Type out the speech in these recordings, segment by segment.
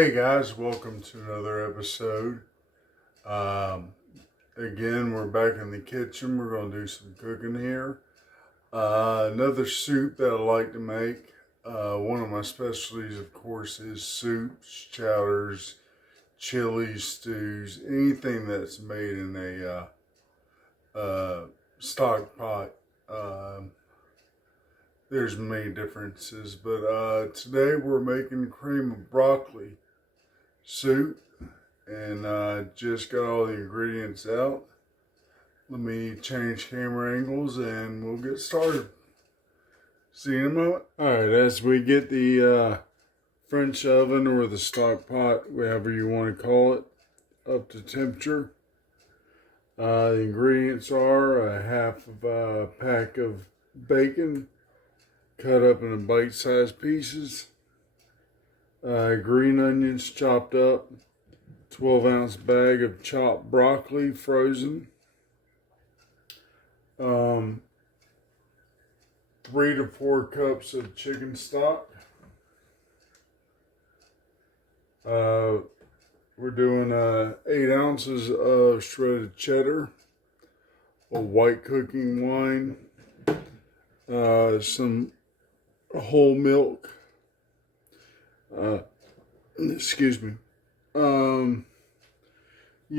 Hey guys, welcome to another episode. Again, we're back in the kitchen. We're going to do some cooking here. Another soup that I like to make. One of my specialties, of course, is soups, chowders, chilies, stews, anything that's made in a stock pot. There's many differences, but today we're making cream of broccoli soup, and just got all the ingredients out. Let me change camera angles and we'll get started. See you in a moment. Alright, as we get the French oven or the stock pot, whatever you want to call it, up to temperature, the ingredients are a half of a pack of bacon cut up into bite-sized pieces, green onions chopped up, 12-ounce bag of chopped broccoli frozen, 3 to 4 cups of chicken stock. We're doing 8 ounces of shredded cheddar, a white cooking wine, some whole milk. Excuse me. You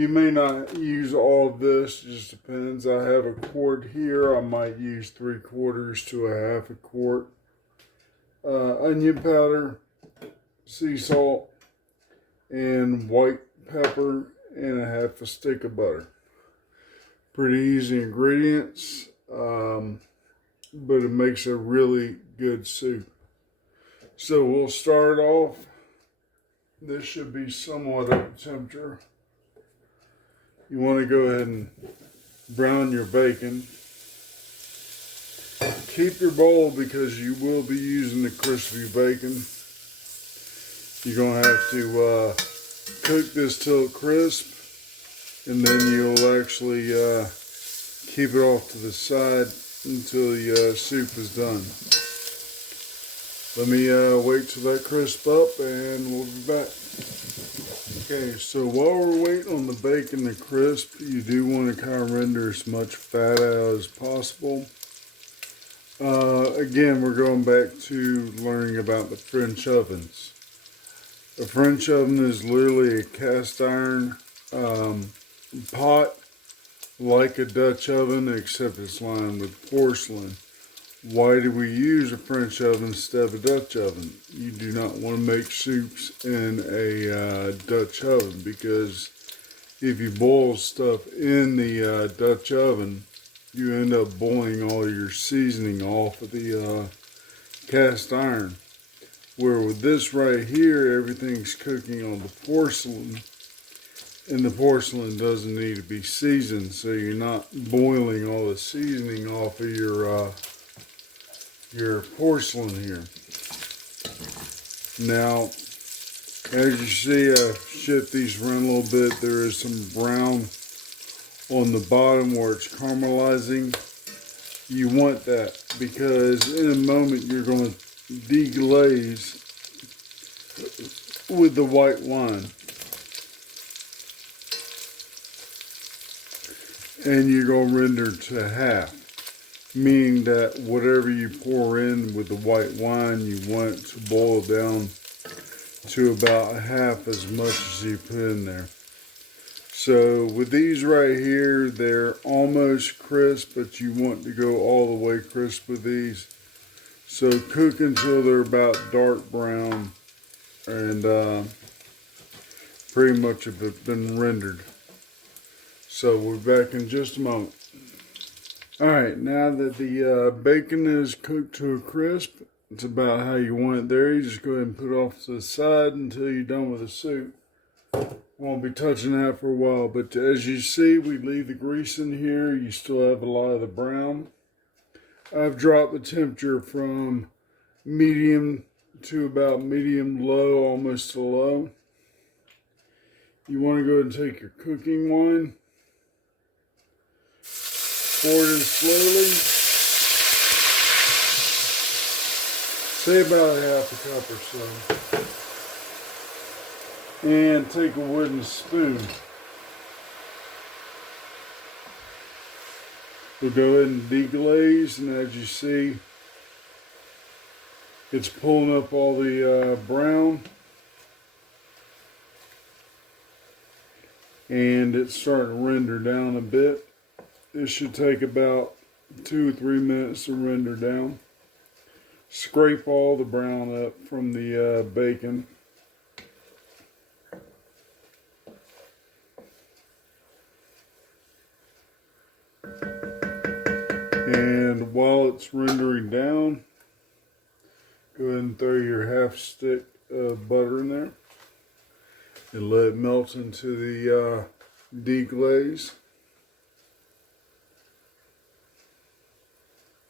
may not use all of this, it just depends. I have a quart here. I might use 3/4 to a half a quart. Onion powder, sea salt, and white pepper, and a half a stick of butter. Pretty easy ingredients, but it makes a really good soup. So we'll start off. This should be somewhat up to temperature. You want to go ahead and brown your bacon. Keep your bowl because you will be using the crispy bacon. You're going to have to cook this till crisp, and then you'll actually keep it off to the side until the soup is done. Let me wait till that crisp up and we'll be back. Okay, so while we're waiting on the bacon to crisp, you do want to kind of render as much fat out as possible. Again, we're going back to learning about the French ovens. A French oven is literally a cast iron pot, like a Dutch oven, except it's lined with porcelain. Why do we use a French oven instead of a Dutch oven? You do not want to make soups in a Dutch oven, because if you boil stuff in the Dutch oven, you end up boiling all your seasoning off of the cast iron. Where with this right here, everything's cooking on the porcelain, and the porcelain doesn't need to be seasoned, so you're not boiling all the seasoning off of your porcelain here. Now, as you see, I shift these around a little bit. There is some brown on the bottom where it's caramelizing. You want that because in a moment you're going to deglaze with the white wine. And you're going to render to half. Meaning that whatever you pour in with the white wine, you want it to boil down to about half as much as you put in there. So with these right here, they're almost crisp, but you want to go all the way crisp with these. So cook until they're about dark brown, and pretty much have been rendered. So we'll be back in just a moment. Alright, now that the bacon is cooked to a crisp, it's about how you want it there. You just go ahead and put it off to the side until you're done with the soup. Won't be touching that for a while, but as you see, we leave the grease in here. You still have a lot of the brown. I've dropped the temperature from medium to about medium low, almost to low. You want to go ahead and take your cooking wine, pour it in slowly. Say about a half a cup or so. And take a wooden spoon. We'll go ahead and deglaze, and as you see, it's pulling up all the brown, and it's starting to render down a bit. It should take about 2 or 3 minutes to render down. Scrape all the brown up from the bacon. And while it's rendering down, go ahead and throw your half stick of butter in there and let it melt into the deglaze.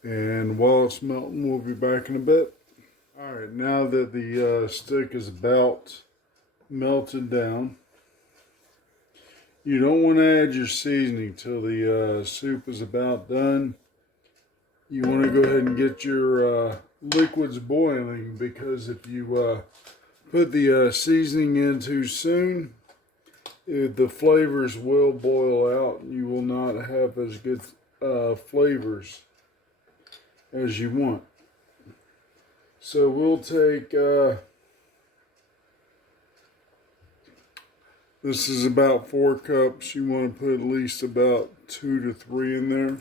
And while it's melting, we'll be back in a bit. Alright, now that the stick is about melted down, you don't want to add your seasoning till the soup is about done. You want to go ahead and get your liquids boiling, because if you put the seasoning in too soon, the flavors will boil out and you will not have as good flavors as you want. So we'll take, this is about 4 cups. You want to put at least about 2 to 3 in there.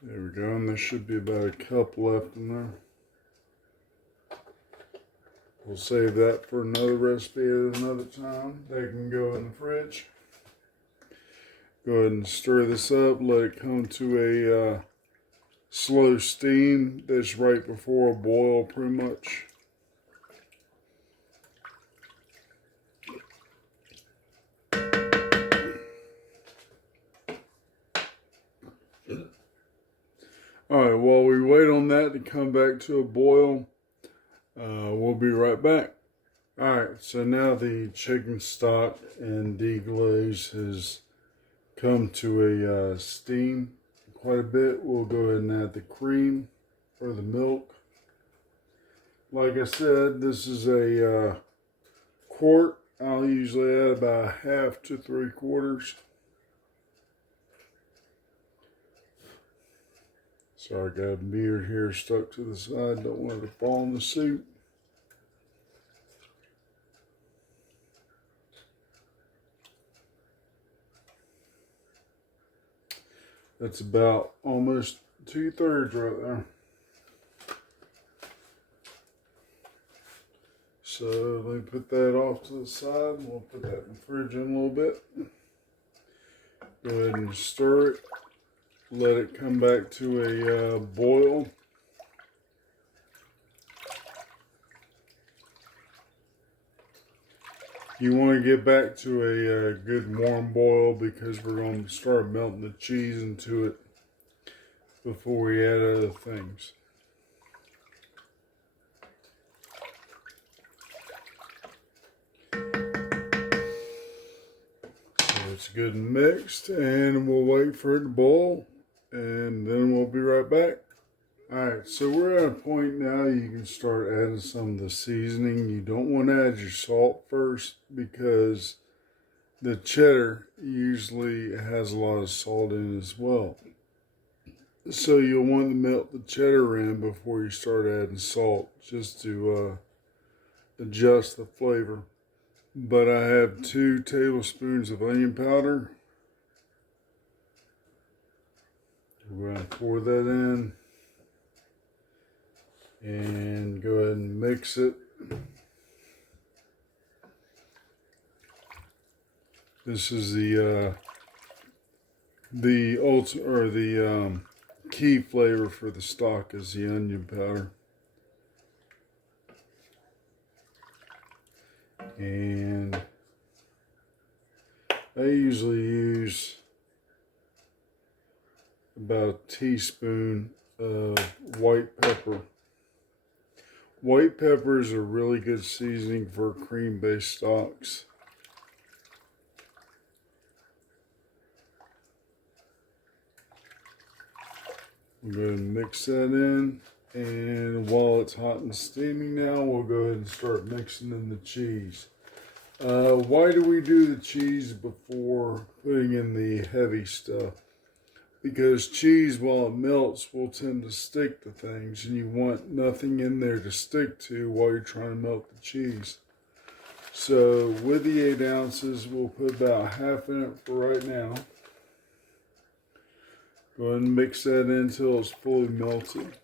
There we go, and there should be about a cup left in there. We'll save that for another recipe at another time. They can go in the fridge. Go ahead and stir this up. Let it come to a slow steam. That's right before a boil, pretty much. Alright, while we wait on that to come back to a boil, we'll be right back. Alright, so now the chicken stock and deglaze has come to a steam quite a bit. We'll go ahead and add the cream or the milk. Like I said, this is a quart. I'll usually add about 1/2 to 3/4. Sorry, I got a beard here stuck to the side. Don't want it to fall in the soup. That's about almost 2/3 right there. So let me put that off to the side. We'll put that in the fridge in a little bit. Go ahead and stir it. Let it come back to a boil. You want to get back to a good warm boil, because we're going to start melting the cheese into it before we add other things. So it's good and mixed, and we'll wait for it to boil, and then we'll be right back. Alright, so we're at a point now you can start adding some of the seasoning. You don't want to add your salt first, because the cheddar usually has a lot of salt in it as well. So you'll want to melt the cheddar in before you start adding salt, just to adjust the flavor. But I have 2 tablespoons of onion powder. We're going to pour that in. And go ahead and mix it. This is the ultimate, or the key flavor for the stock, is the onion powder. And I usually use about a teaspoon of white pepper. White pepper is a really good seasoning for cream-based stocks. We'll go ahead and mix that in. And while it's hot and steaming now, we'll go ahead and start mixing in the cheese. Why do we do the cheese before putting in the heavy stuff? Because cheese, while it melts, will tend to stick to things, and you want nothing in there to stick to while you're trying to melt the cheese. So with the 8 ounces, we'll put about half in it for right now. Go ahead and mix that in until it's fully melted.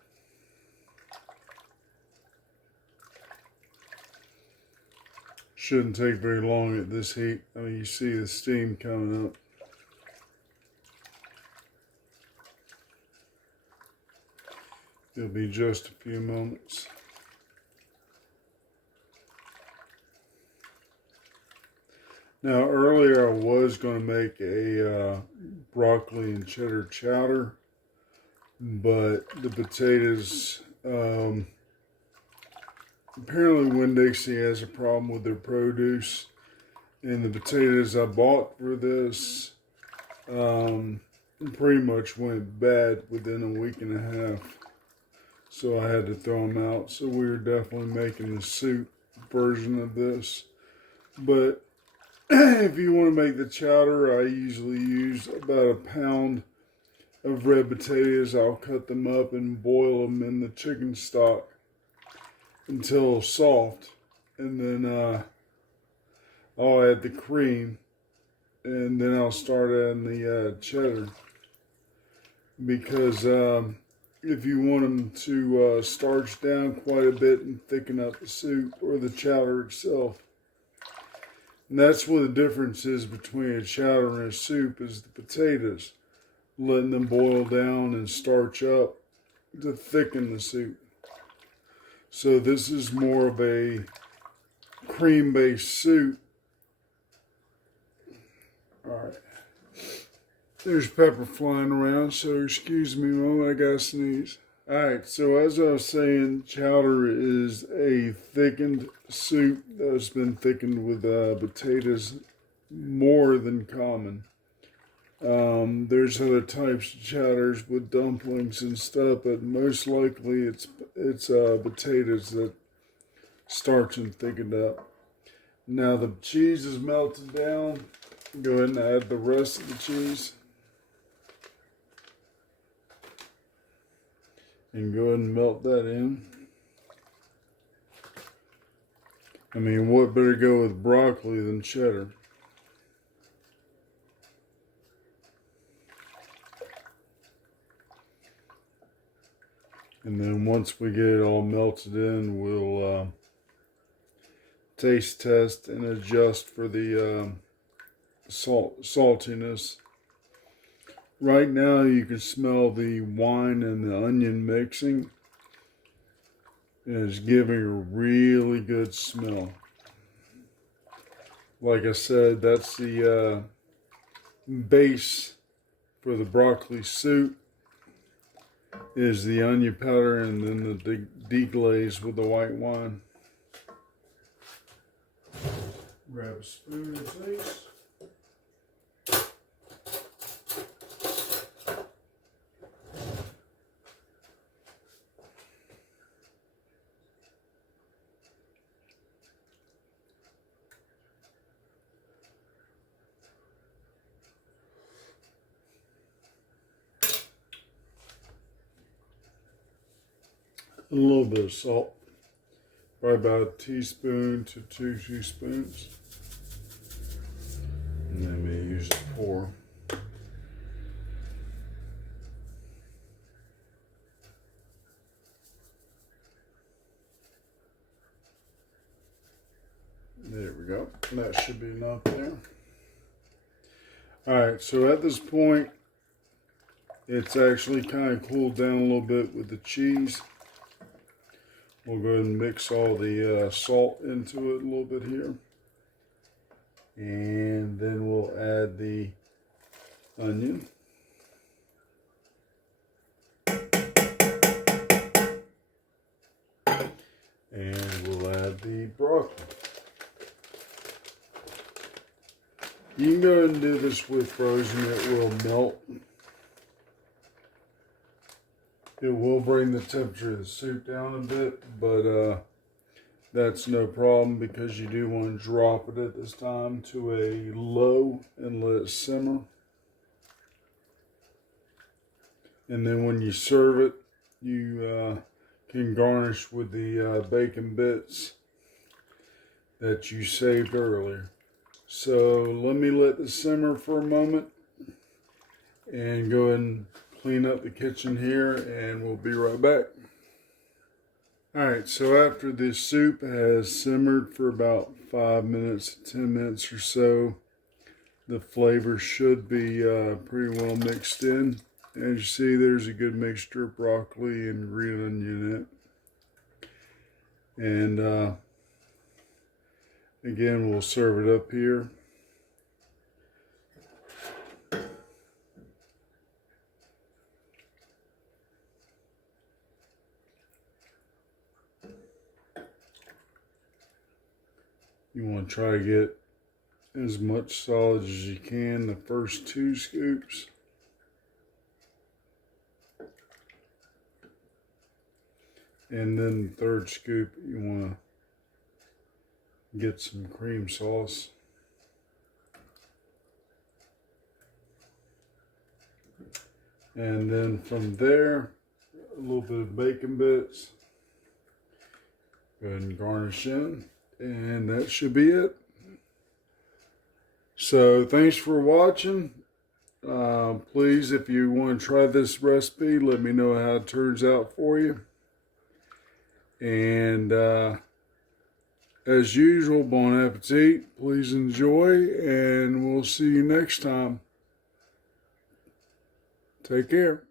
Shouldn't take very long at this heat. I mean, you see the steam coming up. It'll be just a few moments. Now, earlier I was going to make a broccoli and cheddar chowder, but the potatoes, apparently Winn-Dixie has a problem with their produce, and the potatoes I bought for this pretty much went bad within a week and a half, so I had to throw them out. So we were definitely making the soup version of this, but if you want to make the chowder, I usually use about a pound of red potatoes. I'll cut them up and boil them in the chicken stock until soft, and then I'll add the cream, and then I'll start adding the cheddar, because if you want them to starch down quite a bit and thicken up the soup or the chowder itself. And that's what the difference is between a chowder and a soup, is the potatoes. Letting them boil down and starch up to thicken the soup. So this is more of a cream-based soup. Alright. There's pepper flying around, so excuse me a moment, I gotta sneeze. Alright, so as I was saying, chowder is a thickened soup that's been thickened with potatoes more than common. There's other types of chowders with dumplings and stuff, but most likely it's potatoes that starch and thickened up. Now the cheese is melted down. Go ahead and add the rest of the cheese. And go ahead and melt that in. I mean, what better go with broccoli than cheddar? And then once we get it all melted in, we'll taste test and adjust for the saltiness. Right now you can smell the wine and the onion mixing. And it's giving a really good smell. Like I said, that's the base for the broccoli soup, is the onion powder and then the deglaze with the white wine. Grab a spoon, please. A little bit of salt, probably about a teaspoon to 2 teaspoons. And then we use a pour. There we go. That should be enough there. Alright, so at this point, it's actually kind of cooled down a little bit with the cheese. We'll go ahead and mix all the salt into it a little bit here. And then we'll add the onion. And we'll add the broccoli. You can go ahead and do this with frozen, it will melt. It will bring the temperature of the soup down a bit, but that's no problem because you do want to drop it at this time to a low and let it simmer. And then when you serve it, you can garnish with the bacon bits that you saved earlier. So let me let this simmer for a moment and go ahead and clean up the kitchen here, and we'll be right back. Alright, so after the soup has simmered for about 5 minutes, 10 minutes or so, the flavor should be pretty well mixed in. As you see, there's a good mixture of broccoli and green onion in it. And again, we'll serve it up here. You want to try to get as much solid as you can the first 2 scoops. And then the 3rd scoop, you want to get some cream sauce. And then from there, a little bit of bacon bits. Go ahead and garnish in. And that should be it. So thanks for watching. Please, if you want to try this recipe, let me know how it turns out for you. And as usual, bon appetit. Please enjoy, and we'll see you next time. Take care.